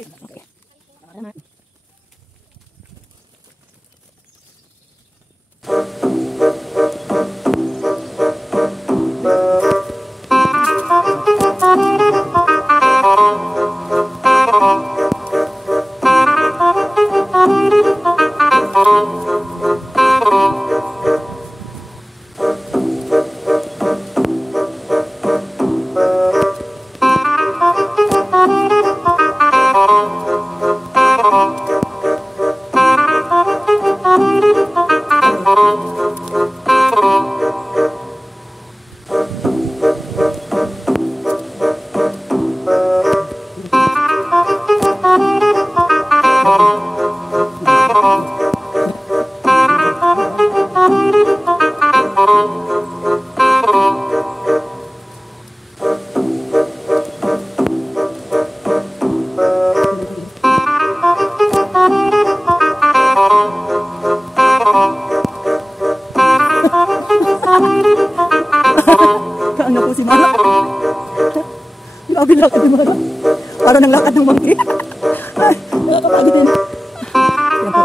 Okay. Ano po si Mara? Grabe lakad ni Mara. Parang nang lakad ng monkey. Ay, nakakapagod din. Yan po.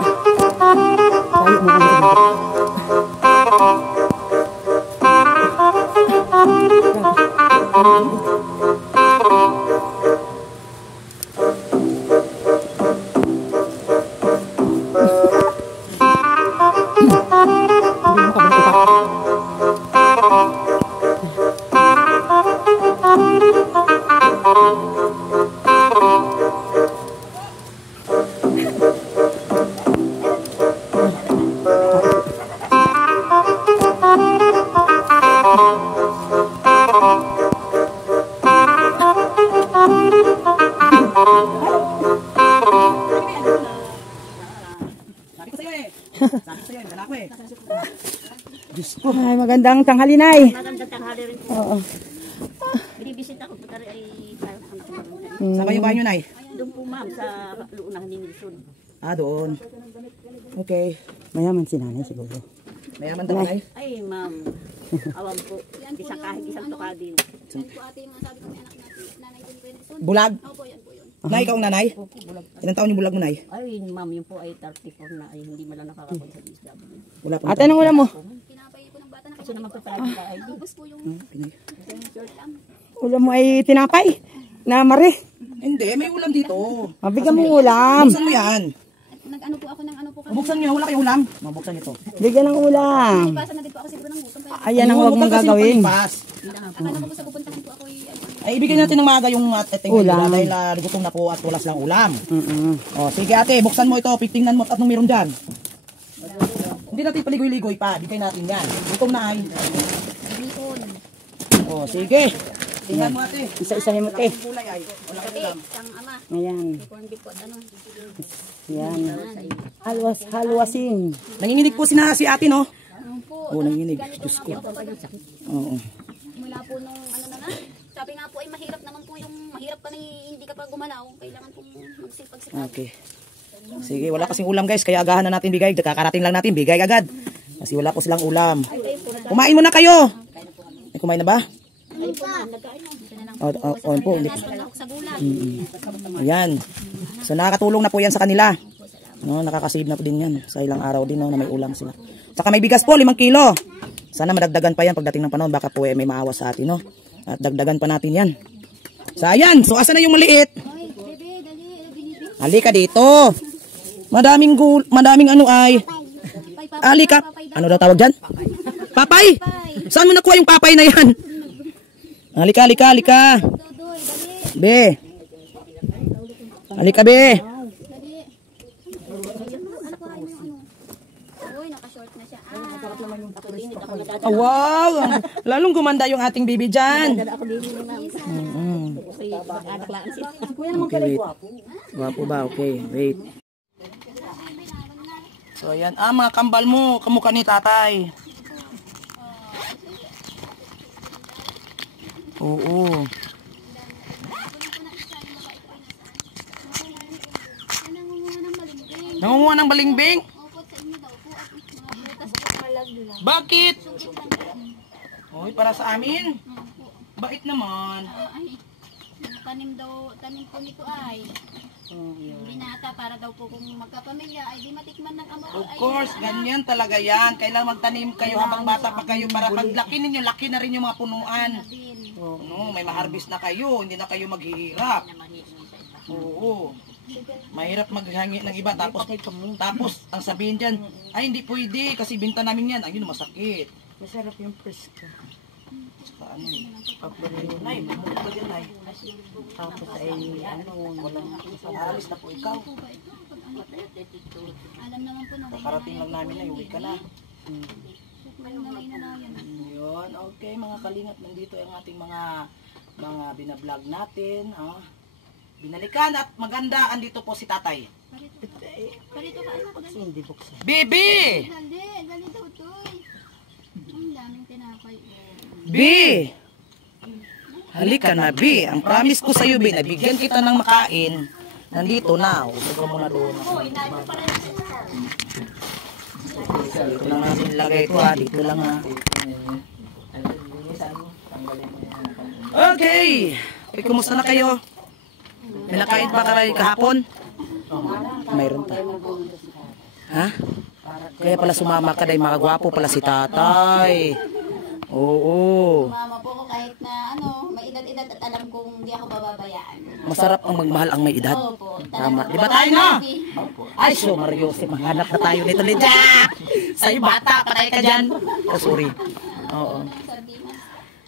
Tayo mo kami Ay, magandang tanghali, Nay. Magandang tanghali rin po. Oo. Binibisit ako po tari ay Saan kayo bahay nyo, Nay? doon po ma'am sa luunahan ni Nilson. Ah, doon. Okay. Mayaman si Nanay siguro. Mayaman daw, Nay? Ay ma'am, awan po. Isa kahit isang tuka din. Yan po ate yung mga sabi ko may anak natin. Nanay din po yun. Bulag? Opo, yan po yun. Nay, ikaw ang nanay? Opo, bulag. Ilang taon yung bulag mo, Nay? Ay ma'am, yun po ay 34 na ay hindi man lang nakakapon sa DSW. Wala pa. Ate, anong ulam mo? Pinapay po ng bata na Kasi naman po palagi ka ay ubos po yung short lang. Ulam mo ay tinapay? Na mare? Hindi, may ulam dito. Mabigyan mo ulam. Buksan mo yan. Nag-ano po ako ng ano po kasi. Buksan nyo, wala kayong ulam. Mabuksan nyo to. Bigyan ng ulam. Ipasa na din po ako siguro ng gutom. Kaya Ayan ang huwag mong gagawin. akala ko po sa pupuntahan po ako Ay, ibigay natin ng maaga yung ating Ulam. dahil gutom na po at wala silang ulam. Mm-mm. O, sige ate, buksan mo ito. Tingnan mo at anong meron dyan. Hindi natin paligoy-ligoy pa. Bigay natin yan. Gutom na ay. O, sige. Tingnan mo ate. Isa-isahin mo, te. Kulay ay. Wala kang ulam. isang ama. Ayan. Corn beef po at ano. Ayan. Halwasin. Nanginginig po si ate, no? Ano po. Oo, nanginginig. Diyos ko. Oo. Mula po nung ano na. Sabi nga po ay mahirap naman po yung mahirap ka na hindi ka pa gumalaw. Kailangan pong magsipag-sipag. Okay. Sige, wala kasing ulam guys. Kaya agahan na natin bigay. Kakarating lang natin. Bigay agad. Kasi wala po silang ulam. Kumain muna kayo. Ay, kumain na ba? Ay po ma'am, nagkain mo. Oo po. Hindi. Nasa ako sa gulang. Ayan. So nakakatulong na po yan sa kanila. No, nakakasave na po din yan. Sa ilang araw din no, na may ulam sila. Saka may bigas po, 5 kilo. Sana madagdagan pa yan pagdating ng panahon. Baka po may maawa sa atin. No? At dagdagan pa natin yan. So ayan. So asan na yung maliit? Ay, bebe, dali, binibig. Halika dito. Madaming ano ay. Halika. Ano daw tawag dyan? Papay. Saan mo nakuha yung papay na yan? Halika. Dodoy, dali. Be. Halika, be. Dali. Ano po kayo yung ano? Uy, naka-short na siya. Oh, wow. Lalong gumanda yung ating baby dyan. Ako din yung ma'am. Kasi anak lang siya. Kuya naman Okay, wait. Gwapo ba? Okay, wait. So, ayan. Mga kambal mo. Kamukha ni tatay. Oo. Nangunguha ng balimbing? Bakit? Oy, para sa amin? Bait naman. tanim po nito ay yung binata para daw po kung magkapamilya ay di matikman ng amo. Of course, ganyan talaga yan. Kailangan magtanim kayo habang bata pa kayo para paglaki ninyo, laki na rin yung mga punuan. No, may ma-harvest na kayo, hindi na kayo maghihirap. Oo. Mahirap maghangi ng iba tapos ang sabihin diyan, ay hindi pwede kasi binta namin yan. Ayun masakit. Masarap yung presko. Ano eh? Nay, bumukod ba dyan, Nay? Tapos ay walang Alis na po ikaw. Alam naman po na Kakarating lang namin na, uwi ka na. yan. Yun, okay mga kalingap, nandito ang ating mga binablog natin. Binalikan at maganda, andito po si tatay. Parito ka anak. hindi buksan. Bibi! Dali daw to. Ang daming tinapay. Bi! Halika na, Bi. Ang promise ko sa'yo, Bi, nabigyan kita ng makain. Nandito na. Usap ka muna doon. Dito lang natin ilagay ito, ha. Dito lang, ha. Okay. Okay, kumusta na kayo? May nakain pa kayo kahapon? Mayroon pa. Ha? Kaya pala sumama ka dahil makagwapo pala si tatay. Oo. Mama po ko kahit na may edad-edad at alam kong hindi ako bababayaan. Masarap ang magmahal ang may edad. Opo. Tama. Di ba tayo na? Ay, so Mario, maghanap na tayo nito, Lydia. Sa'yo bata, patay ka dyan. Oh, sorry. Oo.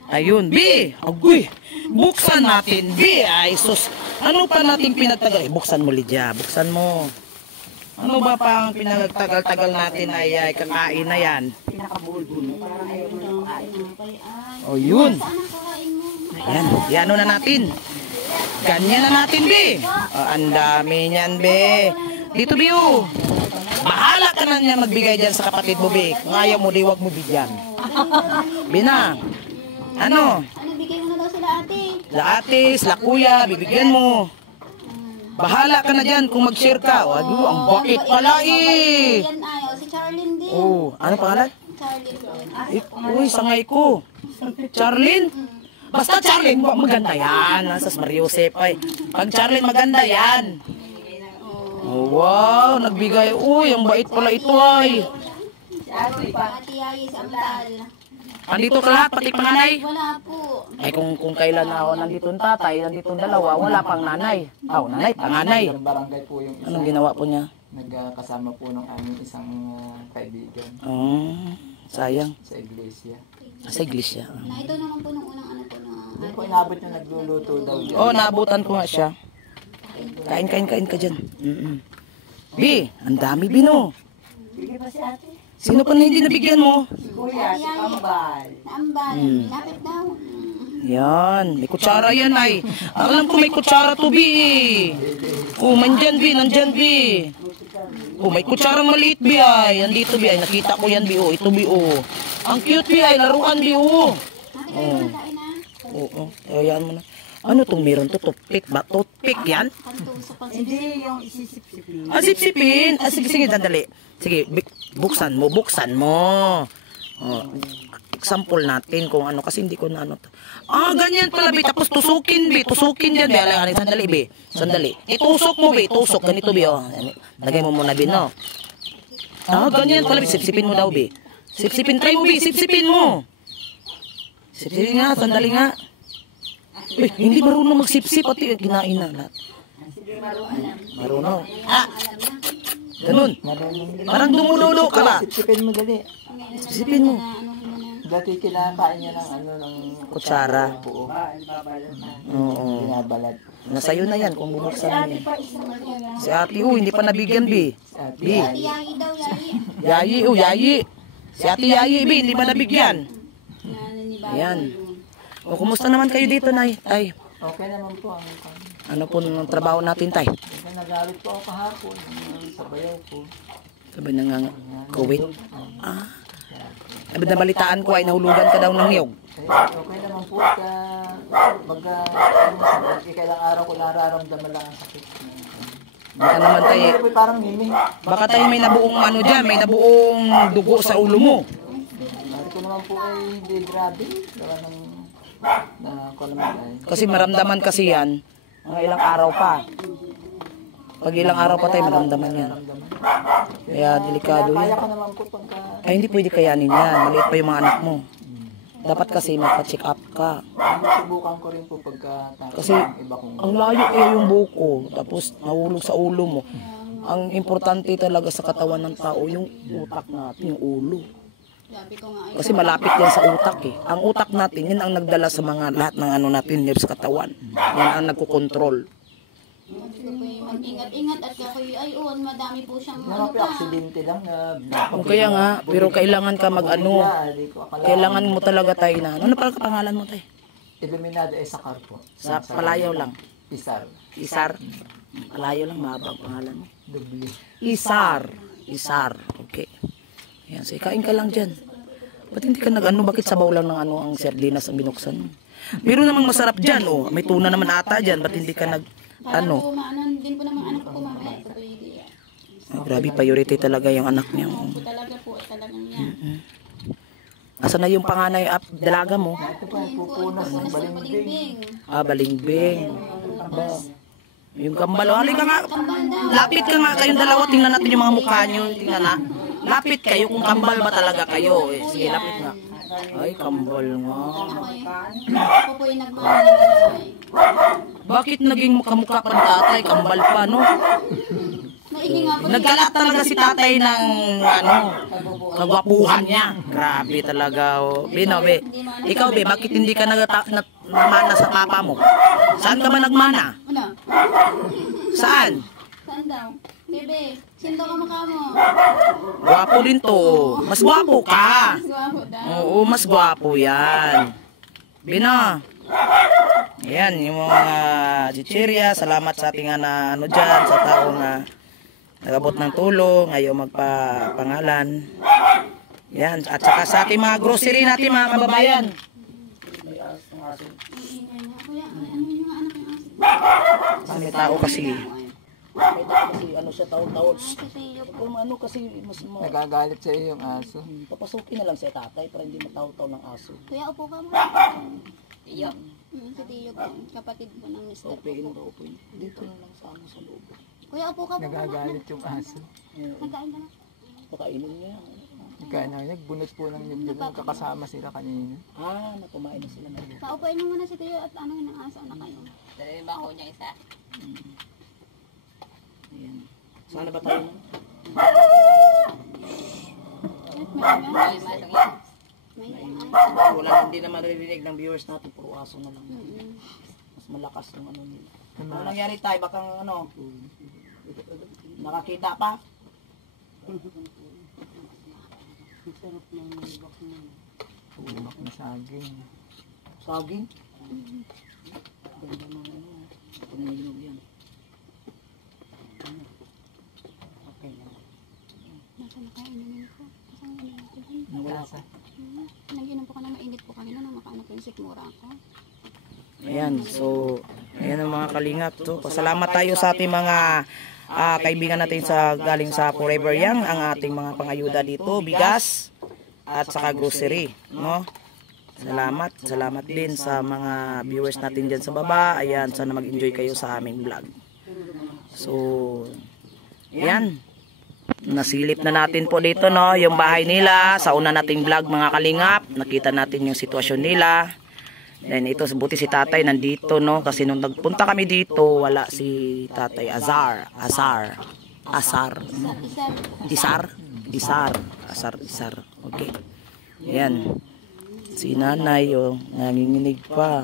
Ayun, B. Agoy. Buksan natin, B. Ay, sus. Ano pa natin pinagtagal? Buksan mo, Lydia. Buksan mo. Ano ba pa ang pinagtagal-tagal natin ay kakain na yan? O, yun. Ayan. Yan na natin. Ganyan na natin, B. Ang dami niyan, B. Dito, B. Bahala ka na niya magbigay dyan sa kapatid mo, B. Kung ayaw mo, di wag mo bigyan. B na. Ano? Ano, bigay mo na daw sila ate. Sa ate, sa kuya, bibigyan mo. Bahala ka na dyan kung mag-share ka. O, ang bait pala eh. Yan ay, si Charlene din. Oh, ano pangalan? Charlene. Uy, sangay ko. Charlene? Basta Charlene, maganda yan. Nasas Mariosep ay. Pag Charlene, maganda yan. Oh, wow, nagbigay. Uy, ang bait pala ito ay. Ate Yayi sa Ampal. Andito ka lahat, pati panganay. Wala po. Ay, kung kailan na ako nandito ang tatay, nandito ang dalawa, wala pang nanay. Nanay, panganay. Yung barangay po yung isa. Anong ginawa po niya? Nagkasama po ng aming isang kaibigan Sayang. sa iglesia. Sa iglesia. Na ito naman po nung unang na. Hindi po inabot yung nagluluto daw dyan. Oh, naabutan ko nga siya. Kain ka dyan. Bi, ang dami, Bino. Sino pa na hindi nabigyan mo? Kuya, si Ambal. Ambal, lapit daw. Yan, may kutsara yan ay. Alam ko may kutsara to, Bi. Oh, nandyan, Bi, Oh, may kutsarang maliit, Bi, ay. Nandito, Bi, ay. Nakita ko yan, Bi, oh. Ito, Bi, oh. Ang cute, Bi, ay. Laruan, Bi, oh. Oo, ayan mo na. Ano itong meron to? Toothpick ba? Toothpick yan? Hindi, yung isisip-sipin. Sipsipin. Sige, sandali. Sige, buksan mo. Oh, example natin kung ano, kasi hindi ko na ano. Ganyan pala, Bi. Tapos tusukin, Bi. Tusukin dyan, Bi. Sandali, Bi. Sandali. Itusok mo, Bi. Tusok. Ganito, Bi. Oh. Lagay mo muna, Bi, no? Ganyan pala, Bi. Sipsipin mo daw, Bi. Sipsipin. Try mo, Bi. Sipsipin mo. Sipsipin nga. Sandali nga. Uy, hindi marunong magsipsip. Pati kinain na lahat. Marunong. Ganun. Parang dumululo ka ba? Sipsipin mo dali. Sipsipin mo. Dati kinakain niya ng Kutsara. buo. Oo. Binabalad. Nasa'yo na yan kung bubuksan mo yan. Si ate, hindi pa nabigyan, Bi. Bi. Yayi daw, Yayi. Yayi. Si ate Yayi, Bi, hindi pa nabigyan. Ayan. O, kumusta naman kayo dito, Nay? Tay. Okay naman po ang Ano po ng trabaho natin, Tay? nagalit po ako kahapon sa bayaw ko. Sabi na Kuwait. Nabalitaan ko ay nahulugan ka daw ng niyog. Okay naman po kailang araw ko nararamdaman lang ang sakit. Baka naman tayo, Parang mimi. baka tayo may nabuong ano dyan, may nabuong dugo sa ulo mo. Sabi ko naman po ay hindi grabe. Gawa ng na kalamay. Kasi maramdaman kasi yan, mga ilang araw pa. Pag ilang araw pa tayo, maramdaman yan. Kaya delikado yan. Kaya ka naman po pagka... Ay, hindi pwede kayanin yan. Maliit pa yung mga anak mo. Dapat kasi magpa-check up ka. Subukan ko rin po pagka Kasi ng iba kong... ang layo yung buko. Tapos nahulog sa ulo mo. Ang importante talaga sa katawan ng tao, yung utak natin, yung ulo. Sabi ko nga, Kasi malapit yan sa utak eh. Ang utak natin, yun ang nagdala sa mga lahat ng ano natin, nerves sa katawan. Yan ang nagkukontrol. sabi ko po mag-ingat-ingat at kakoy, ay madami po siyang Mga po, aksidente lang na... Kung kaya nga, pero kailangan ka mag-ano. Kailangan mo talaga tayo na. Ano pala kapangalan mo tayo? Iluminado ay sakar po. Sa Palayaw lang. Isar. Isar. Palayaw lang, mahaba ang pangalan mo. W. Isar. Isar. Okay. Yan, so ikain ka lang dyan. Ba't hindi ka nag-ano? Bakit sabaw lang ng ano ang sardinas ang binuksan mo? Meron namang masarap dyan, oh. May tuna naman ata dyan. Ba't hindi ka nag... Ano? Maanan din po naman anak ko mamaya. Ito po yung Oh, grabe, priority talaga yung anak niya. Oh. po talaga po, talagang yan. Asa na yung panganay dalaga mo? Ito po, pupunas ng balimbing. Balimbing. Ba? Yung kambal. Oh, halika nga. Lapit ka nga kayong dalawa. Tingnan natin yung mga mukha nyo. Tingnan na. Lapit kayo kung kambal ba talaga kayo. Eh, sige, lapit nga. Ay, kambal nga. Ako po yung nagmamahal. Bakit naging kamukha pa ng tatay? Kambal pa, no? Maigi nga po. Nagkalat talaga si tatay ng, ano, kagwapuhan niya. Grabe talaga, oh. Bino, be. Ikaw, be, bakit hindi ka namana sa papa mo? Saan ka ba nagmana? Ano? Saan? Saan daw? Bebe, sino ka mukha mo? Gwapo din to. Mas gwapo ka. Gwapo daw. Oo, mas gwapo yan. Bino. Ayan, yung mga chichirya. Salamat sa ating na ano dyan, sa taong nagabot ng tulong, ayaw magpapangalan. Yan, at saka sa ating mga grocery natin mga kababayan. Kuya, ano yung anak ng aso? May tao kasi. May tao kasi, ano siya, taon-taon. Kasi yung Kung ano kasi, mas Nagagalit sa iyo yung aso. papasukin na lang sa tatay para hindi mataw-taw ng aso. kuya, upo ka mo. Tiyo. Si Tiyo po, kapatid po ng mister ko. Open mo, open. Dito na lang sa ano, sa loob. Kuya, upo ka po. Nagagalit yung aso. Nagkain ka na. Pakainin niya. Kaya na, nagbunot po ng nyug doon. Kakasama sila kanina. Nakumain na sila na rin. Paupuin mo muna si Tiyo at ano yung aso na kayo. Dali ba ako niya isa? Ayan. Sana ba tayo? May Masong yan. may aso. Wala, hindi na maririnig ng viewers natin. Puro aso na lang. Mas malakas yung ano nila. Ano nangyari tayo? Baka ano? Nakakita pa? Umak na saging. Saging? Ganda ng ano. Panayinog yan. Okay na. Nasa nakain ko. Kasama niyo ako dun. Nawala sa. Nag-inom po ka na mainit po kanina nang makaano po yung sikmura ko. Ayan, so, ayan ang mga kalingap. So, pasalamat tayo sa ating mga kaibigan natin sa galing sa Forever Young, ang ating mga pangayuda dito, bigas, at saka grocery, no? Salamat din sa mga viewers natin dyan sa baba. Ayan, sana mag-enjoy kayo sa aming vlog. So, ayan. Nasilip na natin po dito, no? Yung bahay nila, sa una nating vlog, mga kalingap. Nakita natin yung sitwasyon nila. Then ito, buti si tatay nandito, no? Kasi nung nagpunta kami dito, wala si tatay. Azar. Okay. Ayan. Si nanay, oh, nanginginig pa.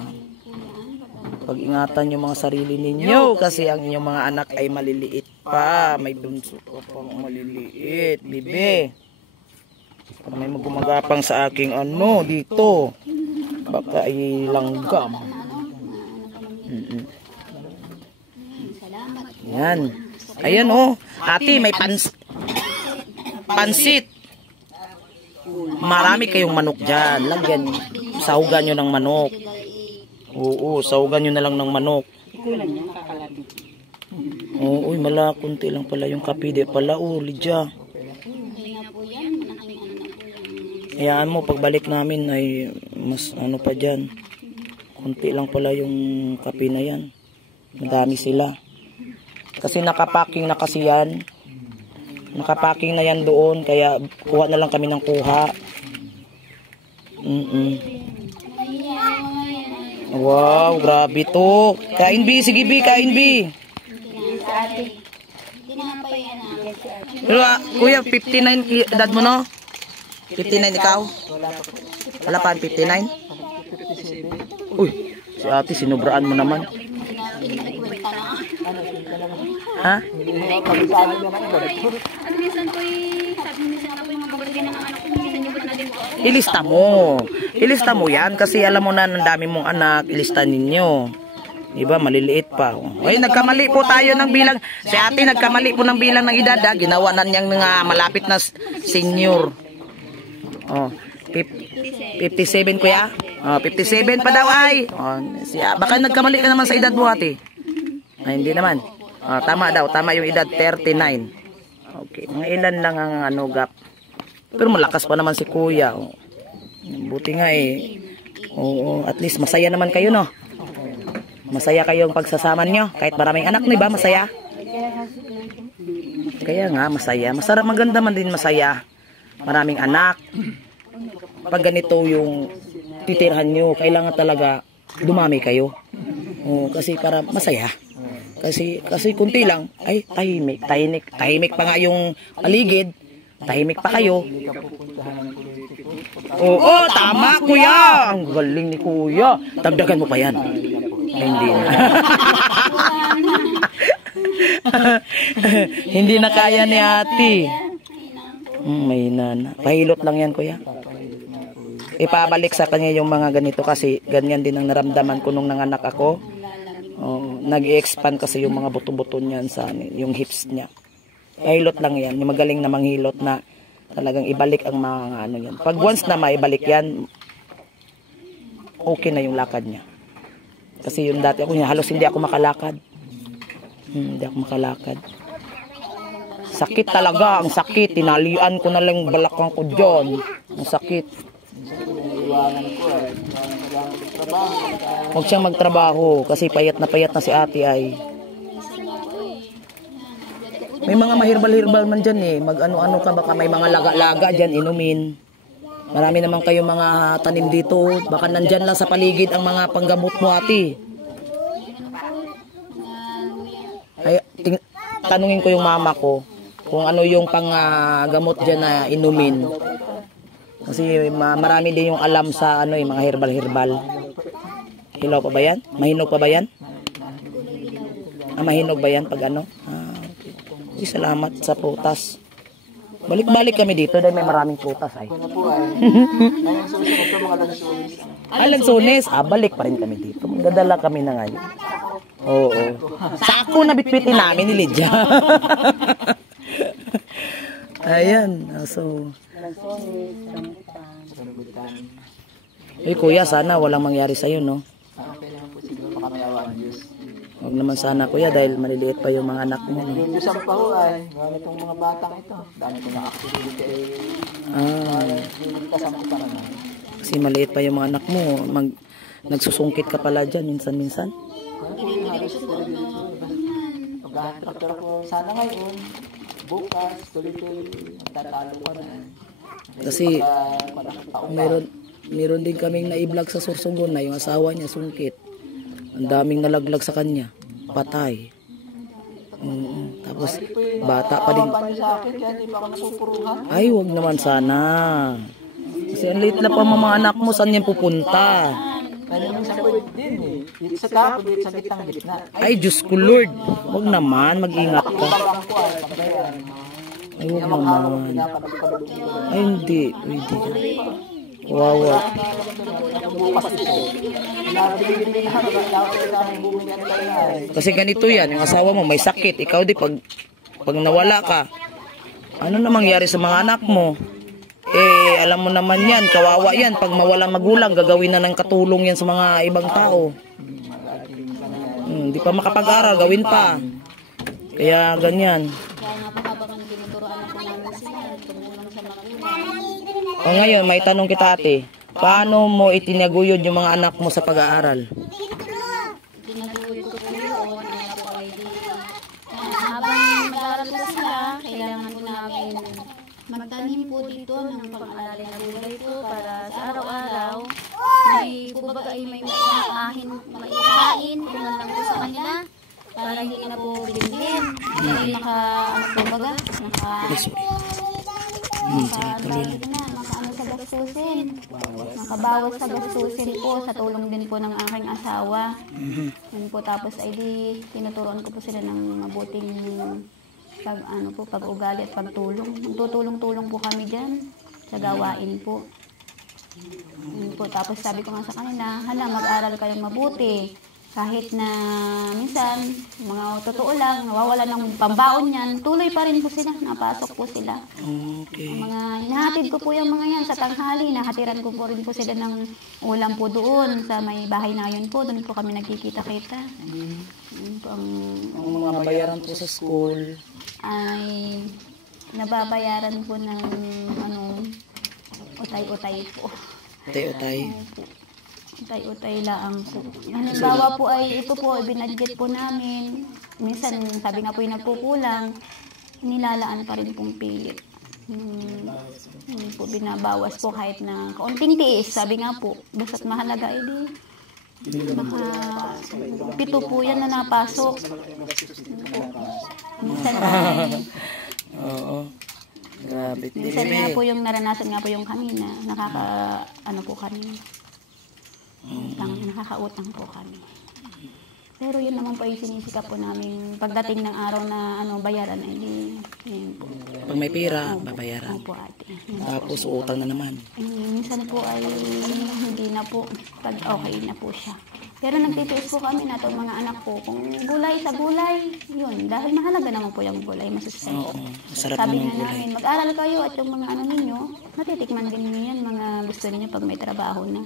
Pag-ingatan yung mga sarili ninyo kasi ang inyong mga anak ay maliliit pa. May bunso pa pang maliliit. Bibe. Para may magumagapang sa aking ano dito. Baka ay langgam. Yan. Ayan, oh. Ate, may pansit. Marami kayong manok dyan. Lagyan. Sahugan nyo ng manok. Oo, sahugan nyo na lang ng manok. Oo, kunti lang pala yung kape. Di pala, Lydia. Hayaan mo, pagbalik namin ay mas ano pa dyan. Kunti lang pala yung kape na yan. Madami sila. Kasi nakapaking na kasi yan. Nakapaking na yan doon. Kaya kuha na lang kami ng kuha. Wow, grabe to. Kain B, sige B, kain B. Pero, kuya, 59 edad mo, no? 59 ikaw? Wala pa, 59? Uy, si ate, sinubraan mo naman. Ha? At minsan po minsan ako yung magbabalagyan ng anak ko, minsan yung ba't natin po. Ilista mo. Ilista mo yan kasi alam mo na ang dami mong anak, ilista ninyo. Diba, maliliit pa. Ay, nagkamali po tayo ng bilang. Si ate nagkamali po ng bilang ng edad. Ginawa na niyang malapit na senior. Oh, 57 kuya? Oh, 57 pa daw ay. Oh, baka nagkamali ka naman sa edad mo ate. Ay, hindi naman. Oh, tama daw, tama yung edad, 39. Okay, mga ilan lang ang gap. Pero malakas pa naman si kuya. Oh. Buti nga eh. Oo, at least masaya naman kayo, no? Masaya kayong pagsasama nyo. Kahit maraming anak, di ba? Masaya. Kaya nga, masaya. Masarap, maganda man din masaya. Maraming anak. Pag ganito yung titirhan nyo, kailangan talaga dumami kayo. Kasi para masaya. Kasi kunti lang, ay tahimik pa nga yung paligid. Tahimik pa kayo. Oo, tama kuya. Ang galing ni kuya. Dagdagan mo pa yan. Ay, hindi na. Hindi na kaya ni ate. May nana. Pahilot lang yan kuya. Ipabalik sa kanya yung mga ganito kasi ganyan din ang naramdaman ko nung nanganak ako. Nag-expand kasi yung mga buto-buto niyan sa yung hips niya. Pahilot lang yan. Yung magaling na manghilot na talagang ibalik ang mga yan. Pag once na maibalik yan, okay na yung lakad niya. Kasi yung dati ako niya, halos hindi ako makalakad. Hindi ako makalakad. Sakit talaga, ang sakit. Tinalian ko na lang yung balakang ko dyan. Ang sakit. Huwag siyang magtrabaho kasi payat na si ate ay. May mga mahirbal-hirbal man dyan eh. Mag-ano-ano ka, baka may mga laga-laga dyan inumin. Marami naman kayong mga tanim dito. Baka nandyan lang sa paligid ang mga panggamot mo ate. Ay, tanungin ko yung mama ko kung ano yung panggamot dyan na inumin. Kasi marami din yung alam sa mga herbal-herbal. Hilaw pa ba yan? Mahinog pa ba yan? Mahinog ba yan pag ano? Okay. Salamat sa prutas. Balik-balik kami dito dahil may maraming prutas ay. Lansones. Balik pa rin kami dito. Magdadala kami na ngayon. Oo. Sako na bitbitin namin ni Lydia. Ayan. So. Kuya, sana walang mangyari sa'yo, no? Huwag naman sana kuya dahil maliliit pa yung mga anak mo. Lulusan pa ho ay. Gamit itong mga batang ito. Dami ko na-activity Kasi maliit pa yung mga anak mo. Nagsusungkit ka pala dyan minsan-minsan. Pag-traktor ko sana ngayon. Bukas, tuloy-tuloy. Magtatalo ka na. Kasi meron din kaming na-i-vlog sa Sorsogon na yung asawa niya sungkit. Ang daming nalaglag sa kanya. Patay. Tapos bata pa din. Ay, wag naman sana. Kasi ang liit na pa mga anak mo, saan yan pupunta? Ay, Diyos ko Lord. Wag naman, mag-ingat ka. Ay, wag naman. Ay, hindi. Wawa. Kasi ganito yan, yung asawa mo may sakit, ikaw di pag nawala ka, ano na mangyari sa mga anak mo? Alam mo naman yan, kawawa yan, pag mawalang magulang, gagawin na ng katulong yan sa mga ibang tao. Di pa makapag-aral, gawin pa. Kaya ganyan. Ngayon, may tanong kita ate. Paano mo itinaguyod yung mga anak mo sa pag-aaral? Ginaguyod ko po yun. Kaya po ay di, habang mag-aaral po sila, kailangan po namin magtanim po dito ng pang-alalay na gulay po para sa araw-araw. May kumbaga ay may maihain kung man lang po sa kanila para hindi na po bilin. Hindi kumbaga, makaano sa gastusin. Makabawas sa gastusin po sa tulong din po ng aking asawa. Yun po, tapos ay di tinuturuan ko po sila ng mabuting pag-ugali at pagtulong. Tutulong-tulong po kami diyan sa gawain po. Yun po, tapos sabi ko nga sa kanila, hala, mag-aral kayong mabuti. Kahit na minsan, mga totoo lang, nawawala ng pambaon yan, tuloy pa rin po sila, napasok po sila. Okay. Mga hinahatid ko po yung mga yan sa tanghali, nahatiran ko po rin po sila ng ulam po doon sa may bahay na yun po, doon po kami nagkikita-kita. Yun po ang Ang mga bayaran po sa school. ay nababayaran po ng utay-utay po. Utay-utay. Utay-utay lang po. Halimbawa po ay ito po, binadget po namin. Minsan, sabi nga po yung nagkukulang, nilalaan pa rin pong pilit. Hindi po binabawas po kahit na kaunting tiis. Sabi nga po, basta't mahalaga ay di baka 7 po yan na napasok. Minsan Oo. Grabe. minsan nga po yung naranasan nga po yung kami na po kami. Nakakautang po kami. Pero yun naman po yung sinisikap po namin pagdating ng araw na bayaran ay yun po. Pag may pera, babayaran. Opo, ate. Tapos utang na naman. Minsan po ay hindi na po pag okay na po siya. Pero nagtitiis po kami na itong mga anak ko. Kung gulay sa gulay, yun. Dahil mahalaga naman po yung gulay, masusustento. Oo. Masarap Sabi naman nga gulay. namin, mag-aral kayo at yung mga ninyo, matitikman din niyo yan, mga gusto niyo pag may trabaho na.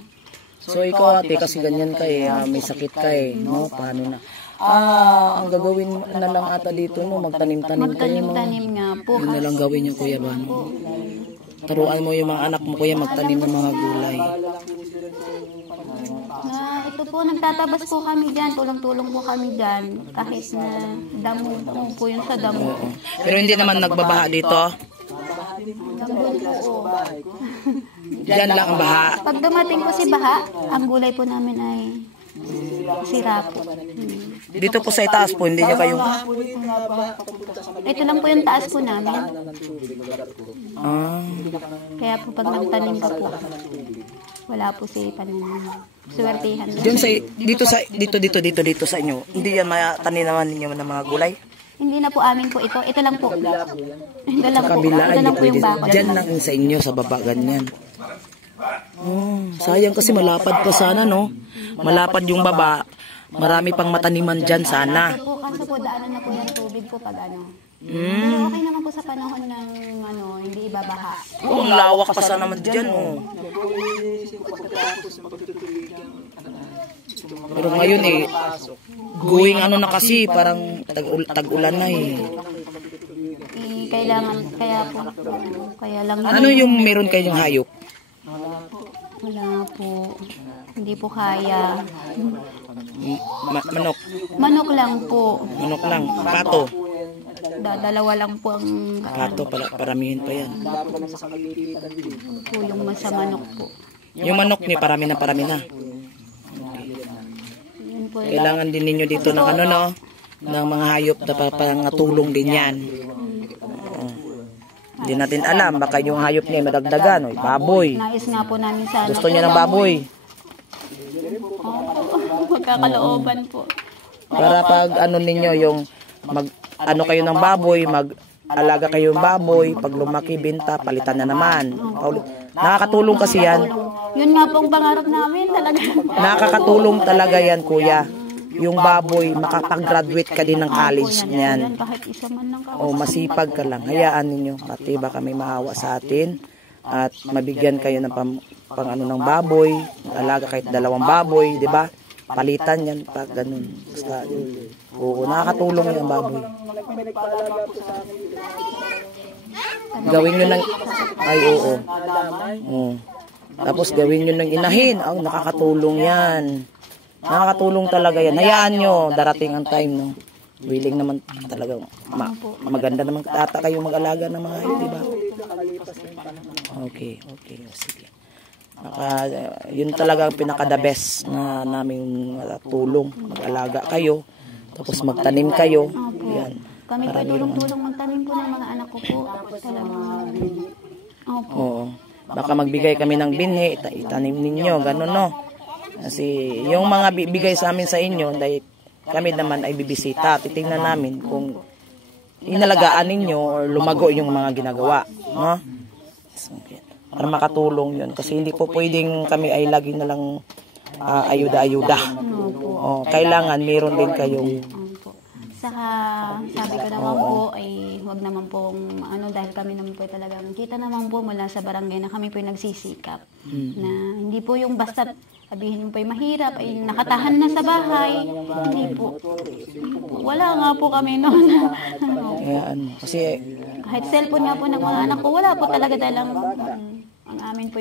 So ikaw ate, kasi ganyan ka may sakit ka no? Paano na? Ang gagawin na lang ata dito, no? Magtanim-tanim kayo, no? Magtanim-tanim nga po. Yun na lang gawin niyo, Kuya Bano. Taruan mo yung mga anak mo, Kuya, magtanim ng mga gulay. Ito po, nagtatabas po kami dyan, tulong-tulong po kami dyan, kahit na damo po yun sa damo. Pero hindi naman nagbabaha dito. Diyan lang ang baha. Pag dumating po si baha, ang gulay po namin ay sira po. Dito po sa itaas po, hindi niya kayo... Ito lang po yung taas po namin. Kaya po pag nagtanim ka po, wala po si swertihan. Diyan sa dito sa inyo. Hindi yan matanim naman ninyo ng mga gulay. Hindi na po amin po ito. Ito lang po. Ito lang Sa po. kabila Ito ay lang po pwede. yung bakod. Diyan lang sa inyo sa baba ganyan. Sayang kasi malapad pa sana, no? Malapad yung baba. Marami pang mataniman dyan sana. Kaso po daanan na po yung tubig po pag Pero okay naman po sa panahon ng hindi ibabaha. Ang lawak pa sana naman dyan, oh. Pero ngayon going na kasi, parang tag-ulan na Kaya lang. Ano yung meron kayong hayop? Wala po. Hindi po kaya. Manok. Manok lang po. Manok lang. Pato. Dalawa lang po ang Pato, paramihin pa yan. po yung sa manok po. Yung manok niyo, parami na. Yun po. Kailangan din ninyo dito ng ng mga hayop na pangatulong din yan. Hindi natin alam, baka yung hayop niya madagdagan, baboy. Nais nga po namin sana. Gusto niya ng baboy. Magkakalooban po. Para pag ninyo yung kayo ng baboy, mag-alaga kayo ng baboy, pag lumaki, binta, palitan na naman. Nakakatulong kasi yan. Yun nga pong pangarap namin talaga. Nakakatulong talaga yan, kuya. Yung baboy, makapag-graduate ka din ng college niyan. Kahit isa man lang O masipag ka lang. Hayaan ninyo. Pati baka may maawa sa atin. At mabigyan kayo ng ng baboy. Alaga kahit 2 baboy, di ba? Palitan yan pag ganun. Basta, nakakatulong yung baboy. Gawin nyo ng... Ay, oo. Tapos gawin nyo ng inahin. Oh, nakakatulong yan. Nakakatulong talaga yan. Hayaan nyo, darating ang time, no? Willing naman talaga. Maganda naman tata kayo mag-alaga ng mga hayop, di ba? Okay. Sige. Yun talaga ang pinaka-the best na naming tulong. Mag-alaga kayo. Tapos magtanim kayo. Yan. Kami po tulong-tulong magtanim po ng mga anak ko po. Opo. Oo. Baka magbigay kami ng binhi, itanim ninyo, ganun, no? Kasi yung mga bigay sa amin sa inyo, dahil kami naman ay bibisita, titingnan namin kung inalagaan ninyo or lumago yung mga ginagawa, no? So, para makatulong yun. Kasi hindi po pwedeng kami ay lagi na lang ayuda-ayuda. Kailangan meron din kayong Saka sabi ko naman po ay huwag naman pong dahil kami naman po talagang kita naman po mula sa barangay na kami po nagsisikap na hindi po yung basta sabihin mo po mahirap ay nakatahan na sa bahay, hindi po, wala nga po kami noon. Kasi kahit cellphone nga po ng mga anak ko wala po talaga dalang ang amin po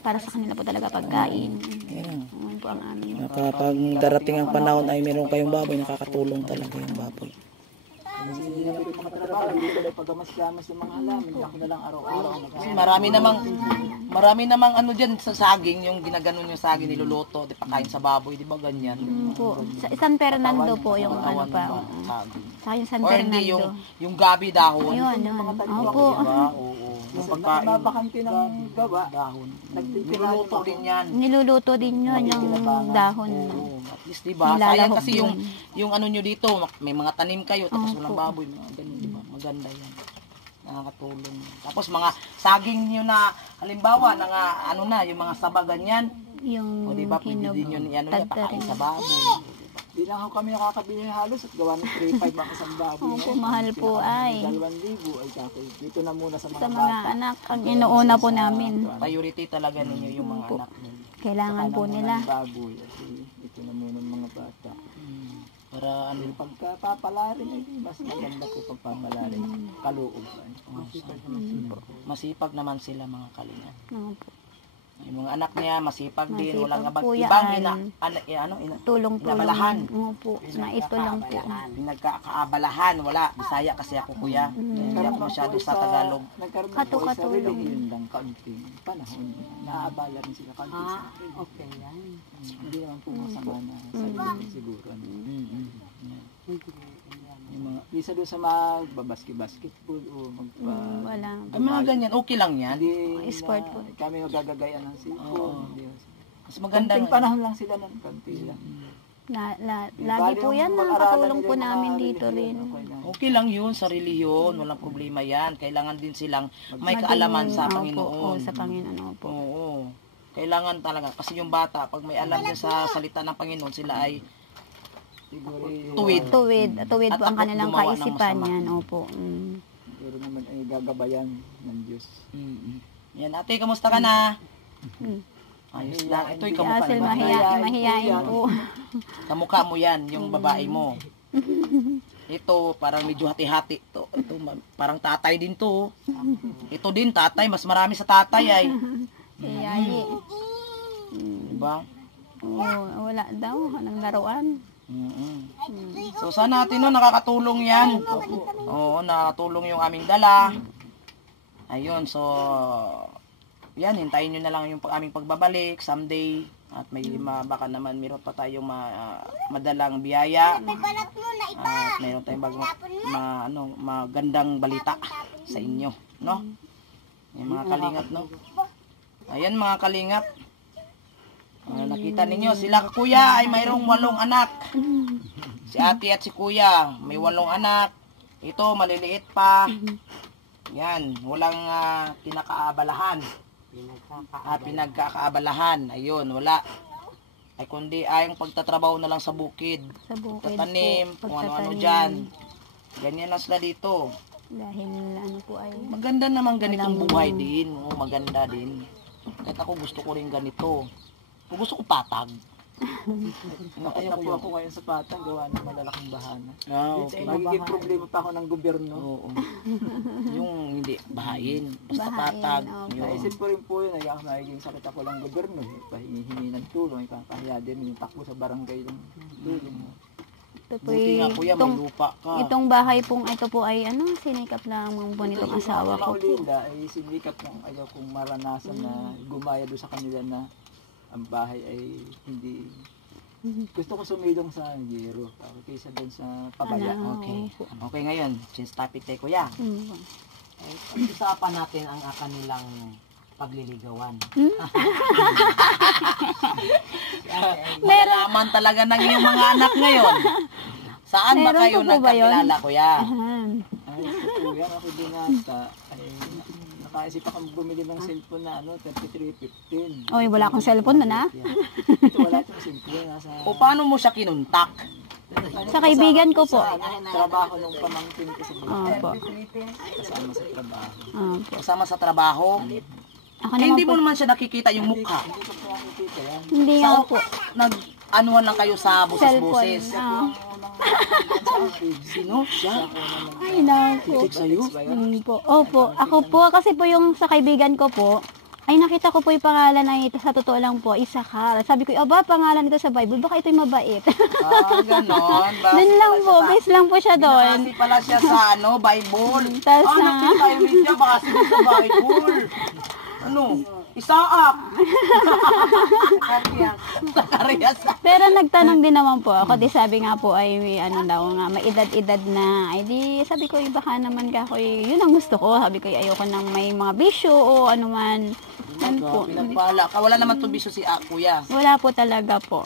para sa kanila po talaga pagkain. Ano po ang amin. Kapag darating ang panahon ay meron kayong baboy, nakakatulong talaga yung baboy. Hindi na po makatrabaho, hindi ko na pagkamas-kamas ng mga halaman, ako na lang araw-araw. Kasi marami namang dyan sa saging, yung ginaganon yung saging niluluto, di pa kain sa baboy, di ba ganyan? Po. Sa San Fernando po yung pa. Sa San Or Fernando. hindi yung gabi dahon. Ayun. Opo. Yung pagkain. Mabakanti ng gawa, dahon. Niluluto din yan. Niluluto din yun yung dahon. At least, diba? Sayang kasi yung nyo dito, may mga tanim kayo, tapos walang baboy, mga ganyan, diba? Maganda yan. Nakakatulong. Tapos mga saging nyo na, halimbawa, yung mga saba ganyan, Yung diba, pwede din yun, pakain sa baboy. Di lang ako kami nakakabili halos at gawa ng 3-5 ang isang baboy. Opo, mahal po ay. 2,000 ay kakay. Dito na muna sa mga Sa mga anak, ang inuuna po namin. Priority talaga ninyo yung mga anak ninyo. Kailangan po nila. Baboy. Ito na muna ng mga bata. Para pagkapapalarin ay mas maganda po pagpapalarin. Kaloob. masipag naman sila mga kalinga. Opo. Yung mga anak niya, masipag din, Masipag walang po ibang yan. Tulong-tulong. inabalahan. Opo, naitulong po. Nagkakaabalahan, wala. Bisaya kasi ako, kuya. Hindi ako masyado sa Tagalog. Nagkaroon Katulong. yun lang kaunting panahon. Naaabala rin sila kaunting. Okay yan. Hindi naman po masama na sa siguro. Yung mga, isa doon sa magbabasketball o Wala. Ay, mga ganyan, okay lang yan. Sport po. Kami magagagayan ng cellphone. Mas maganda Kunting panahon lang sila nun, kunti lang. Lagi po yan, nakakatulong po namin dito rin. Okay lang yun, sarili yun, walang problema yan. Kailangan din silang may kaalaman sa Panginoon. Sa Panginoon po. Oo. Kailangan talaga, kasi yung bata, pag may alam niya sa salita ng Panginoon, sila ay tuwid. Tuwid po ang kanilang gumawa ng kaisipan masama. yan. Opo. Pero naman ay gagabayan ng Diyos. Yan, ate, kamusta ka na? Ayos lang. Ito'y kamukha Asel, naman. mahihain po. Kamukha mo yan, yung babae mo. Ito, parang medyo hati-hati. Ito, parang tatay din to. Ito din, tatay. Mas marami sa tatay ay. Yayi. Diba? Wala daw. Anong laruan? So sana natin nakakatulong yan. Oo, nakakatulong yung aming dala. Ayun, so yan, hintayin nyo na lang yung aming pagbabalik someday. At may baka naman meron pa tayong madalang biyaya. At mayroon tayong magandang balita sa inyo, no? Yung mga kalingap, no? Ayan mga kalingap. Nakita ninyo, sila kuya ay mayroong 8 anak. Si ate at si kuya, may 8 anak. Ito, maliliit pa. Yan, walang pinakaabalahan. Pinagkakaabalahan. Ayun, wala. Ay kundi ay ang pagtatrabaho na lang sa bukid. Sa bukid Tatanim, po. kung ano-ano dyan. Ganyan lang sila dito. Dahil po ay Maganda naman ganitong buhay din. Oo, maganda din. Kahit ako gusto ko rin ganito. Kung gusto ko patag. Nakaya po ako ngayon sa Patang, gawa ng malalaking bahana. Okay. Magiging problema pa ako ng gobyerno. Oo. Yung hindi, bahain. Basta Bahain, patag. opo. Yun. Naisip ko rin po yun, nagiging sakit ako ng gobyerno. Pahingi ng tulong, ipakahiya din yung takbo sa barangay ng tulong. Ito po Buti nga kuya, may lupa ka. itong bahay pong ito po ay sinikap lang po nitong asawa ko po. Maulila ay sinikap ng ayaw kong maranasan na gumaya doon sa kanila na ang bahay ay hindi. Gusto ko sumilong sa Giro kaysa doon sa pabaya. Okay. Okay ngayon, since topic tayo kuya. Usapan natin ang kanilang pagliligawan. Malalaman talaga ng iyong mga anak ngayon. Saan ba Meron kayo po ba yun? nagkakilala kuya? Ay, ito yan, ako binata. Ay, nakaisip akong bumili ng cellphone na 3315. Oy, wala akong cellphone na. Ito wala itong cellphone. Nasa, O paano mo siya kinuntak? Sa kaibigan ko po. Sa trabaho ng pamangkin ko sa buhay. Opo. Kasama sa trabaho. Opo. Kasama sa trabaho? Ako Eh, naman hindi po. mo naman siya nakikita yung mukha. Hindi ko po nakikita yan. Hindi nga po. Nag-anuhan lang kayo sa Cellphone. buses-buses. Unang Sino? Siya? Ay, naku. Sa'yo? Po. Opo. Ako po, kasi po yung sa kaibigan ko po, ay nakita ko po yung pangalan ay sa totoo lang po, Isakar. Sabi ko, aba, pangalan ito sa Bible, baka ito'y mabait. Ganon. Doon lang po, base lang po siya doon. Kasi pala siya sa Bible. Tas Nakita tayo niya, baka sige sa Bible. Ano? Isaak. Sakarias. Pero nagtanong din naman po ako, di sabi nga po ay may daw nga, may edad-edad na. Ay di, sabi ko, baka naman ka yun ang gusto ko. Sabi ko, ayoko nang may mga bisyo o ano man. Yan po. Pinagpala ka. Wala naman tubiso si kuya. Wala po talaga po.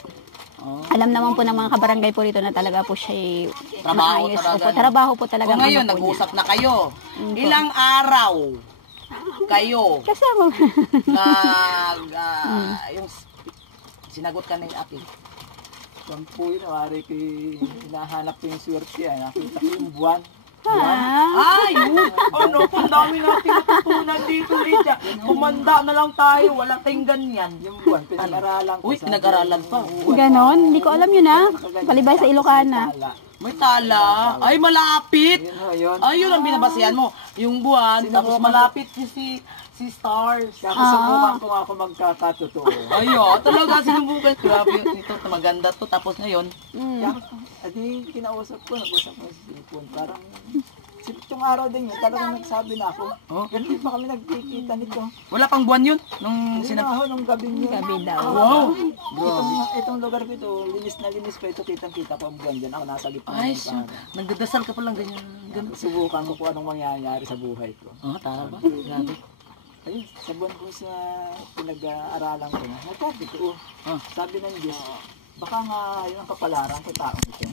Oh. Alam naman po ng mga kabarangay po rito na talaga po siya Trabaho maayos. talaga, Opo, no? trabaho po talaga. Kung ngayon, nag-usap na kayo. Ilang araw kayo Kasama. yung sinagot ka na yung ate. Kung po yun, wari ko hinahanap ko yung swerte. Nakita ko yung buwan. Ay, ano, kung dami natin natutunan dito, Lydia. Kumanda na lang tayo, wala tayong ganyan. Yung buwan, pinag-aralan ko. Uy, pinag-aralan pa. Ganon, hindi ko alam yun Palibay sa Ilocana. May tala. Ay, malapit. Yun. Ay, yun ang binabasihan mo. Yung buwan, tapos malapit si Stars. Kaya subukan ko nga ako magkakatotoo. Ayo, talaga sinubukan. Grabe, ito maganda to. Tapos ngayon, Kaya, adi kinausap ko, nag-usap ko sa cellphone. Parang, itong araw din yun, talagang nagsabi na ako. Oh. Pero di pa kami nagkikita nito. wala pang buwan yun. Nung Hindi na ako nung gabi niyo. Gabi daw. Wow. Itong lugar ko ito, linis na linis pa ito, kitang-kita ko ang buwan dyan. Ako nasa gitna Ay, ng pare. nagdadasal ka pa lang ganyan. Subukan ko kung anong mangyayari sa buhay ko. Oh, tama ba? Grabe. Ayun, sa buwan ko sa pinag-aaralan ko na, nagkatotoo. Sabi ng Diyos, baka nga yun ang kapalaran ko taong ito.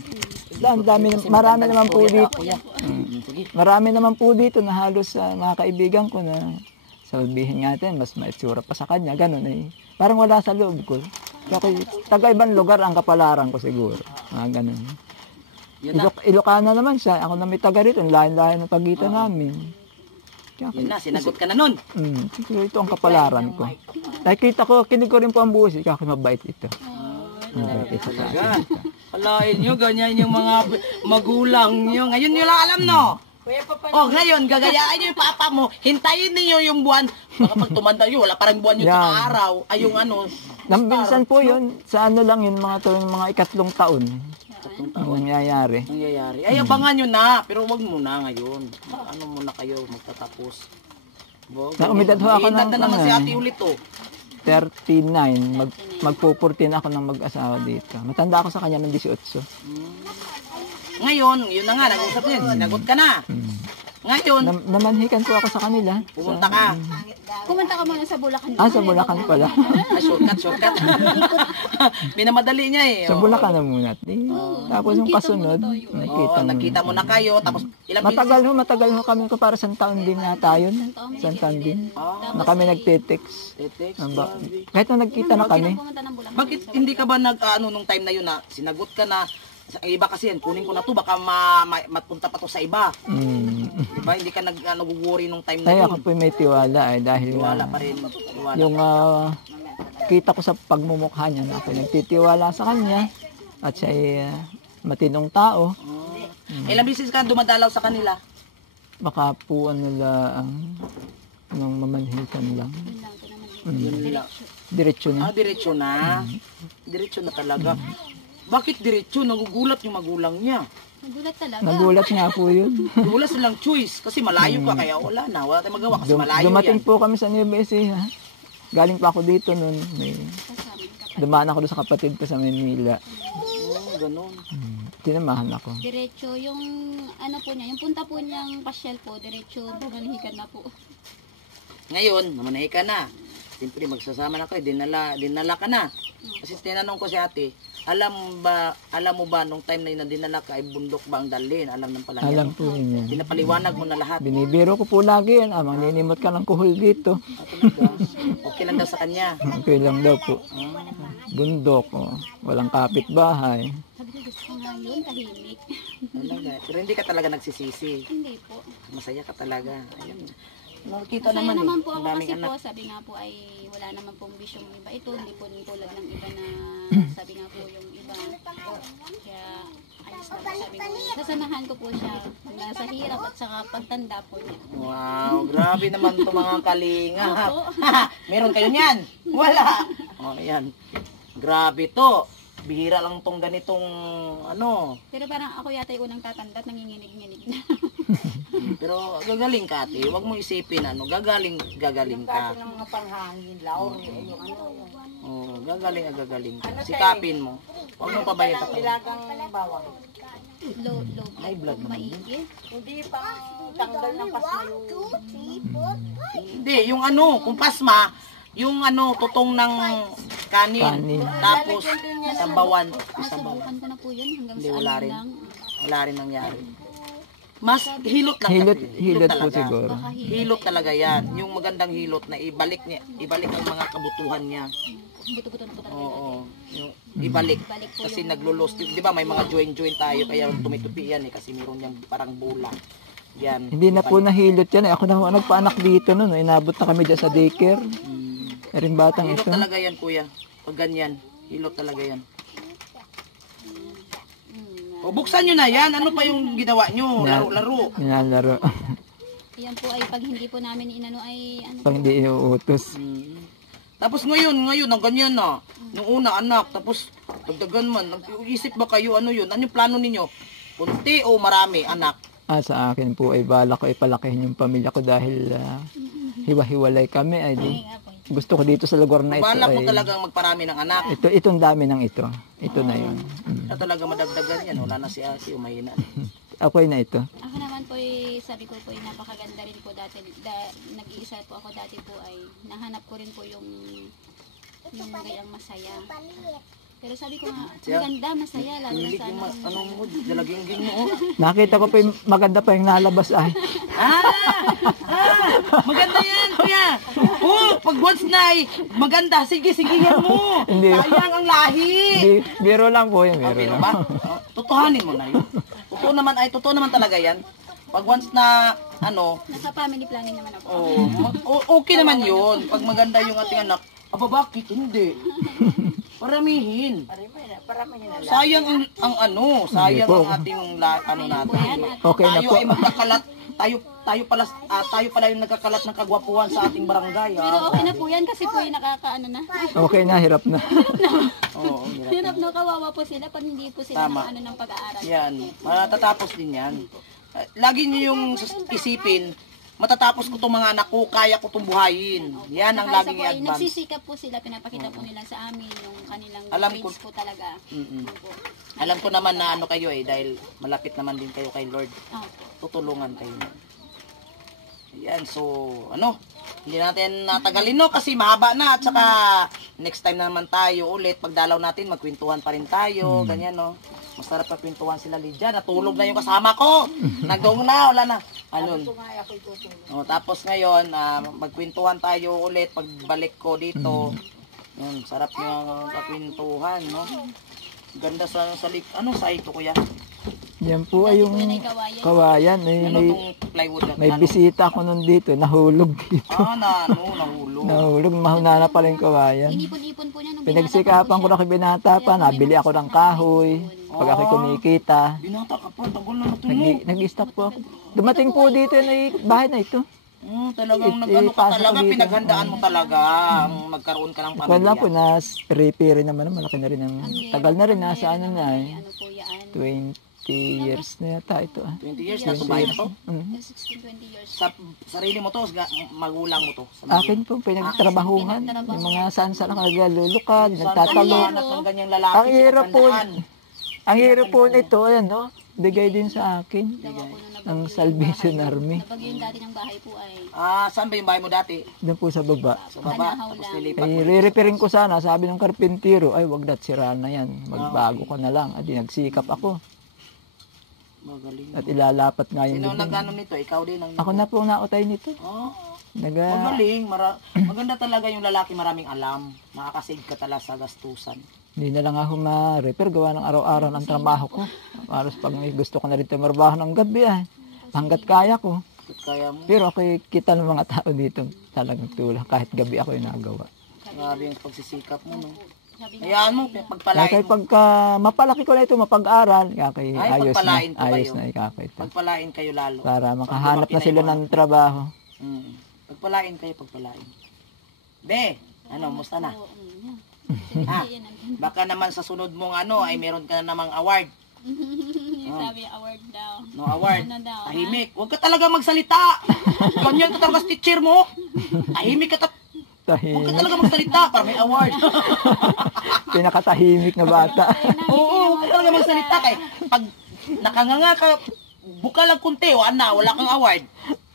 Marami naman po dito. Sige. Marami naman po dito na halos mga kaibigan ko na sabihin natin, mas maitsura pa sa kanya, ganun eh. Parang wala sa loob ko. Kaya taga-ibang lugar ang kapalaran ko siguro. Ganun. Ilocana naman siya, ako na may taga rito, lain-lain ng pagitan namin. Yun na, sinagot ka na nun. Siguro ito ang kapalaran ko. Nakikita ko, kinig ko rin po ang buhos, ikaw mabait ito. Mabait ito sa akin. Alain nyo, ganyan yung mga magulang nyo. Ngayon nyo lang alam, no? Oh, ngayon, gagayaan nyo yung papa mo. Hintayin niyo yung buwan. Baka pag tumanda nyo, wala parang buwan yung araw. Ay, yung ano. Minsan po yun, sa ano lang yun, mga ikatlong taon. Ang nangyayari. Ay, abangan nyo na. Pero wag muna ngayon. Ano muna kayo, magtatapos. Naumidad ho ako Edad ng na naman si ate ulit, oh. 39. Magpo-14 ako ng mag-asawa dito. Matanda ako sa kanya ng 18. Ngayon, yun na nga, nag-usap din. Sinagot ka na. Ngayon, Namanhikan po ako sa kanila. pumunta ka. Pumunta ka muna sa Bulacan. Sa Bulacan pala. Shortcut. Minamadali niya eh. Sa Bulacan na muna. Tapos yung kasunod, Nakita mo na kayo. Tapos ilang Matagal ho kami ko para isang taon din yata yun. Isang taon din. Na kami nagte-text. Kahit na nagkita na kami. Bakit hindi ka ba nung time na yun na sinagot ka na sa iba kasi yan, kunin ko na to baka mapunta pa to sa iba. Diba? Hindi ka nag-worry nung time na Ay, yun. ako po may tiwala dahil Wala pa rin. Wala. yung nakita ko sa pagmumukha niya na ako nagtitiwala sa kanya at siya ay matinong tao. Ilang bisis ka dumadalaw sa kanila? Baka po nila nung mamanhikan lang. Yun lang. Diretso na. Diretso na. Diretso na talaga. Bakit diretso? Nagugulat yung magulang niya. Nagulat talaga. Nagulat nga po yun. Wala silang choice kasi malayo ka kaya wala na. Wala tayong magawa kasi malayo Dumating yan. po kami sa Nueva Ecija. Galing pa ako dito noon. Dumaan ako doon sa kapatid ko sa Manila. Ganun. Tinamahan ako. Diretso yung ano po niya, yung punta po niyang pasyal po, diretso bumanhikan na po. Ngayon, mamanahi ka na. Siyempre, magsasama na kayo. Dinala ka na. Kasi tinanong ko si ate, alam mo ba nung time na yun na dinala ka, ay bundok ba ang dalhin? Alam ng pala niya. Alam po niya. Pinapaliwanag mo na lahat. Binibiro ko po lagi yan. Maninimot ka ng kuhol dito. Okay lang daw sa kanya. Okay lang daw po. Bundok. Walang kapitbahay. Sabi ko, gusto ko nga yun, tahimik. Talaga. Pero hindi ka talaga nagsisisi. Hindi po. Masaya ka talaga. Ayun. Nakikita Masaya naman naman eh. po Ang ako daming kasi anak. po, sabi nga po ay wala naman pong bisyong iba. Ito, hindi po tulad ng iba na sabi nga po yung iba. Kaya ayos na po sabi ko. Sasamahan ko po siya nasa hirap at saka pagtanda po niya. Wow, grabe naman to mga kalinga. Meron kayo niyan? Wala. O, ayan. Grabe to. Bihira lang tong ganitong ano. Pero parang ako yata yung unang tatanda at nanginginig-nginig na. Pero gagaling ka ate. Huwag mo isipin ano. Gagaling ka. Ng mga panghangin, lauri, yung ano. Oo, gagaling ka. Sikapin mo. Huwag mong pabayaan ka. Ilagang bawang. Low High blood naman. maigi. Hindi pang tanggal ng pasma yung... Hindi, yung ano, kung pasma, yung ano, tutong ng kanin. Tapos, sabawan. Nasubukan ko na po yun hanggang Hindi, sa wala ano rin. lang. Wala rin nangyari. Mas hilot lang. Hilot po talaga. siguro. Baka Hilot talaga yan. Yung magandang hilot na ibalik ang mga kabutuhan niya. buto-buto na po talaga. Oo. Yung ibalik. Balik po Kasi yung- naglulos. Di ba may mga join-join tayo kaya tumitupi yan eh. Kasi meron yung parang bola. Yan. Hindi na po nahilot yan. Ako na ho nagpaanak dito noon. Inabot na kami dyan sa daycare. Ring batang Hilot ito. talaga yan kuya. Pag ganyan. Hilot talaga yan. O buksan nyo na yan. Ano pa yung ginawa nyo? Laro-laro. Nilalaro. Yan po ay pag hindi po namin inano ay ano Pag hindi iuutos. Tapos ngayon, ang ganyan na. Nung una, anak. Tapos, dagdagan man. Nag-iisip ba kayo ano yun? Ano yung plano ninyo? Kunti o marami, anak? Sa akin po ay bala ko ipalakihin yung pamilya ko dahil hiwa-hiwalay kami. Ay, gusto ko dito sa lugar na ito Balak mo ay... talagang magparami ng anak. Itong dami ng ito. Ito na yun. Na talaga madagdagan yan. Wala na si ate, umahina. Apoy na ito. Ako naman po sabi ko po napakaganda rin po dati. Nag-iisa po ako dati po ay nahanap ko rin po yung gayang masaya. Pero sabi ko nga, maganda, masaya, lalo na sa ano. Anong mood? Dalaging mo. Nakita ko pa yung maganda pa yung nalabas ay. Maganda yan, kuya. Pag once na maganda, sige yan mo. Hindi. Sayang ang lahi. Biro lang po yun. Biro Pero lang. ba? Tutuhanin mo na yun. Totoo naman talaga yan. Pag once na, Nasa family planning naman ako. okay naman yun. Pag maganda yung ating anak, bakit? Hindi. Paramihin. Sayang sayang ang ating natin. Okay na Tayo po. ay magkakalat, tayo pala yung nagkakalat ng kagwapuhan sa ating barangay. Pero okay na po yan kasi po yung nakakaano na. Okay na, hirap na. Oo, Hirap na kawawa po sila pag hindi po sila Tama. ng pag-aaral. yan. Matatapos din yan. Lagi niyo yung isipin, matatapos ko itong mga anak ko, kaya ko itong buhayin. Yan ang Saka isa laging po ay i-advance. nagsisikap po sila, pinapakita po nila sa amin yung kanilang Alam dreams po talaga. Opo. Alam ko naman na kayo dahil malapit naman din kayo kay Lord. Opo. Tutulungan kayo. Yan, so, hindi natin natagalin kasi mahaba na at saka next time na naman tayo ulit, pagdalaw natin, magkwentuhan pa rin tayo, ganyan Masarap pa kwentuhan sila Lydia, natulog na yung kasama ko, nagdong na, wala na. Tapos ngayon, magkwentuhan tayo ulit, pagbalik ko dito, yun, sarap yung kakwentuhan, Ganda sa ito kuya? Yan po ay yung Yan ay kawayan. kawayan. Ano tong plywood na? May bisita ako nun dito, nahulog dito. Nahulog. Nahulog, mahuna na pala yung kawayan. Inipon-ipon po niya nung Pinagsikapan ko na kay binata pa, nabili ako ng kahoy. Pag ako kumikita, Binata ka pa, tagal na natuloy. nag-stock po ako. Dumating po dito na bahay na ito. Talagang nag-ano ka talaga, pinaghandaan mo talaga ang magkaroon ka ng Wala po, pamilya. repair naman, malaki na rin. Tagal na rin, nasa ano na eh. Ano po yan? 20 years na yata ito. 20 years na bahay na to. 16, 20 years. Sa sarili mo to, magulang mo to. Akin po, pinagtrabahuhan. Yung mga saan-saan nakalulukad, nagtatalo. Anak ng ganyang lalaki. Ang hirap po. pinaghandaan. Ang hirap po nito, ayan, no? Bigay din sa akin. Ang Salvation Army. Nabagyo yung dati ng bahay po ay Saan ba yung bahay mo dati? Doon po sa baba. Sa baba. Anahaw Tapos lang. nilipat mo. Eh, re-repairing ko sana, sabi ng karpintero, ay wag dat, siraan na yan. Magbago ko na lang. At nagsikap ako. Magaling. At ilalapat nga yung Sino bubong. nag-ano nito? Ikaw din ang... Ako na po ang nautay nito. Magaling. Maganda talaga yung lalaki, maraming alam. Nakakasave ka talaga sa gastusan. Hindi na lang ako ma-repair, gawa ng araw-araw ng trabaho ko. Paros pag may gusto ko na rin tumarbaho ng gabi hanggat kaya ko. Kaya mo. Pero ako kita ng mga tao dito talagang tulak. Kahit gabi ako yung nagawa. Grabe yung pagsisikap mo, no? Hayaan mo, Kaya pagpalain mo. pagka mapalaki ko na ito, mapag-aral, kakay Ay, ayos na. pagpalain ko Ayos kayo. na ikakay ito. Pagpalain kayo lalo. Para makahanap lumaki na na sila yung ng trabaho. Pagpalain kayo, pagpalain. Be, musta na? Baka naman sa sunod mong ay meron ka na namang award. sabi award daw. No award. Ano daw, Tahimik. Huwag ka talaga magsalita. Ganyan ka talaga sa teacher mo. Tahimik ka. Huwag ka Tahimik. talaga magsalita para may award. Pinakatahimik na bata. Oo, huwag ka talaga magsalita. Kay pag nakanganga ka, buka lang kunti, wala kang award.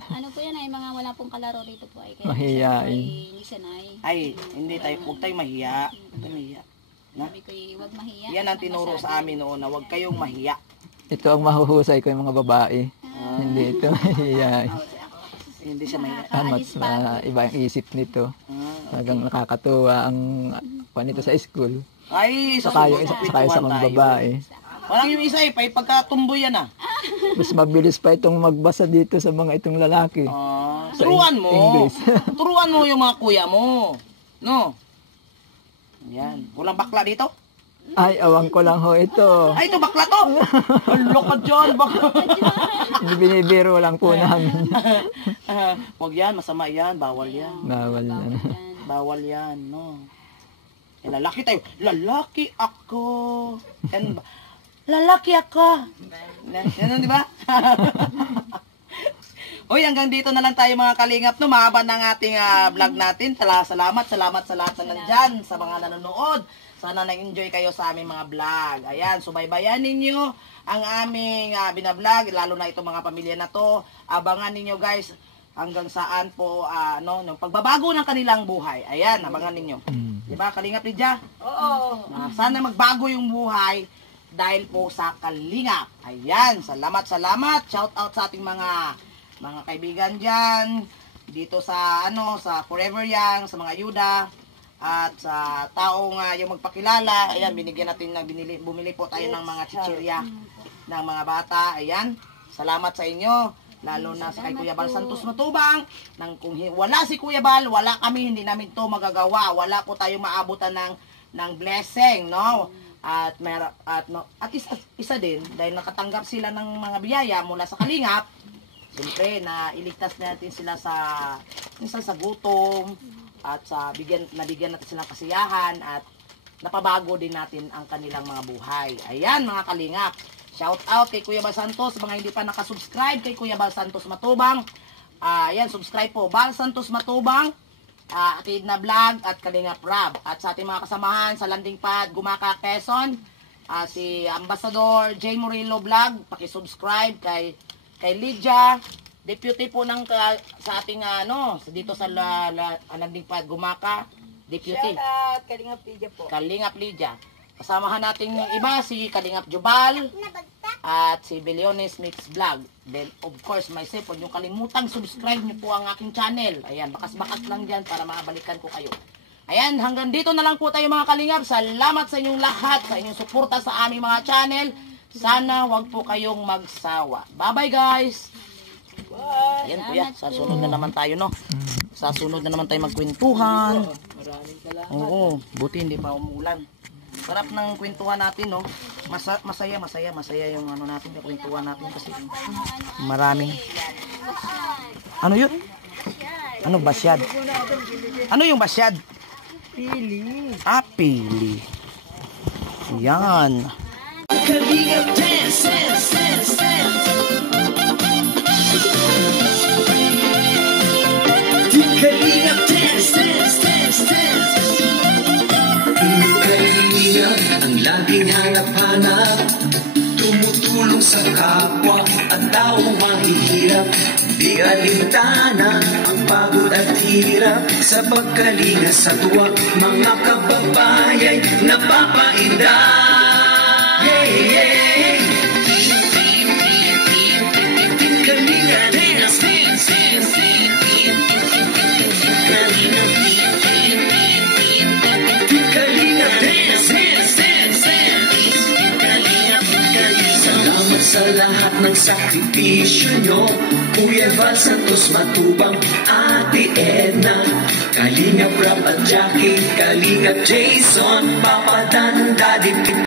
Ano po yan ay mga wala pong kalaro dito po ay kaya Mahiyain. hindi sanay. Ay, hindi tayo, huwag tayong mahiya. Huwag tayong mahiya. Na? Sabi ko wag mahiya. Yan ang tinuro sa amin noon na huwag kayong mahiya. Ito ang mahuhusay ko yung mga babae. Hindi ito mahihayin. Hindi siya mahiya. Mas iba ang isip nito. Talagang nakakatuwa ang panito sa school. Ay, Saka yung isa kong babae. Walang yung isa pagkatumboy yan Mas mabilis pa itong magbasa dito sa mga itong lalaki. Turuan mo. English. Turuan mo yung mga kuya mo. No? Yan. Walang bakla dito? Ay, awang ko lang ho ito. Ay, ito bakla to. Halo ka dyan, bakla. Binibiro lang po namin. Huwag yan, masama yan. Bawal yan. Bawal na. Bawal yan, no? Lalaki tayo. Lalaki ako. And, lalaki ako. Yan, di ba? Uy, hanggang dito na lang tayo mga kalingap, no? Mahaba ng ating vlog natin. Salamat sa lahat na nandyan, sa mga nanonood. Sana nag-enjoy kayo sa aming mga vlog. Ayan, subaybayan ninyo ang aming binablog, lalo na itong mga pamilya na to. Abangan ninyo guys hanggang saan po yung pagbabago ng kanilang buhay. Ayan, abangan ninyo. Diba, Kalingap Lydia? Oo. Sana magbago yung buhay dahil po sa Kalingap. Ayan, salamat. Shout out sa ating mga kaibigan dyan, dito sa sa Forever Young, sa mga Yuda, at sa taong yung magpakilala. Ayan, binigyan natin bumili po tayo ng mga chichirya ng mga bata. Ayan, salamat sa inyo, lalo na sa kay Kuya Bal Santos Matubang. Kung wala si Kuya Bal, wala kami, hindi namin to magagawa. Wala po tayo maabutan ng blessing, no? At isa din, dahil nakatanggap sila ng mga biyaya mula sa Kalingap, siyempre, na iligtas natin sila minsan sa gutom, at nabigyan natin silang kasiyahan, at napabago din natin ang kanilang mga buhay. Ayan, mga Kalingap. Shout out kay Kuya Bal Santos, mga hindi pa nakasubscribe kay Kuya Bal Santos Matubang. Ayan, subscribe po. Bal Santos Matubang, Atid na Vlog, at Kalingap Rab. At sa ating mga kasamahan sa Landing Pad, Gumaka, Quezon, si Ambassador J. Murillo Vlog, pakisubscribe kay Lydia, deputy po sa ating dito sa Landing Pad, Gumaka, deputy. Shout out, Kalingap Lydia po. Kalingap Lydia. Kasamahan natin yung iba, si Kalingap Jubal, at si Billiones Mix Vlog. Then, of course, myself, huwag nyo kalimutang subscribe nyo po ang aking channel. Ayan, bakas-bakas lang dyan para mabalikan ko kayo. Ayan, hanggang dito na lang po tayo mga Kalingap. Salamat sa inyong lahat, sa inyong suporta sa aming mga channel. Sana wag po kayong magsawa. Bye-bye guys! Ayan kuya, sa sunod na naman tayo, no? Sa sunod na naman tayo magkwentuhan. Oo, buti hindi pa umulan. Sarap ng kwentuhan natin, no? Masaya yung ano natin, yung kwentuhan natin kasi maraming. Ano yun? Ano basyad? Ano yung basyad? Pili. Ah, pili. Yan. Kalingap dance, dance, dance, dance. Kalingap dance, dance, dance, dance. Kalingap ang laging hanap-hanap, tumutulong sa kapwa at taong mahihirap. Di alintana ang pagod at hirap, sa pagkalinga sa tuwa mga kababayan napapainda. Yeah, yeah. Kalinga dance, dance, dance, Kalinga dance, dance, dance, dance. Salamat sa lahat ng sakripisyo nyo, Kuya Val Santos Matubang, Ate Edna, Kalinga Prab at Jackie, Kalinga Jason, Papa Dan, Daddy Pit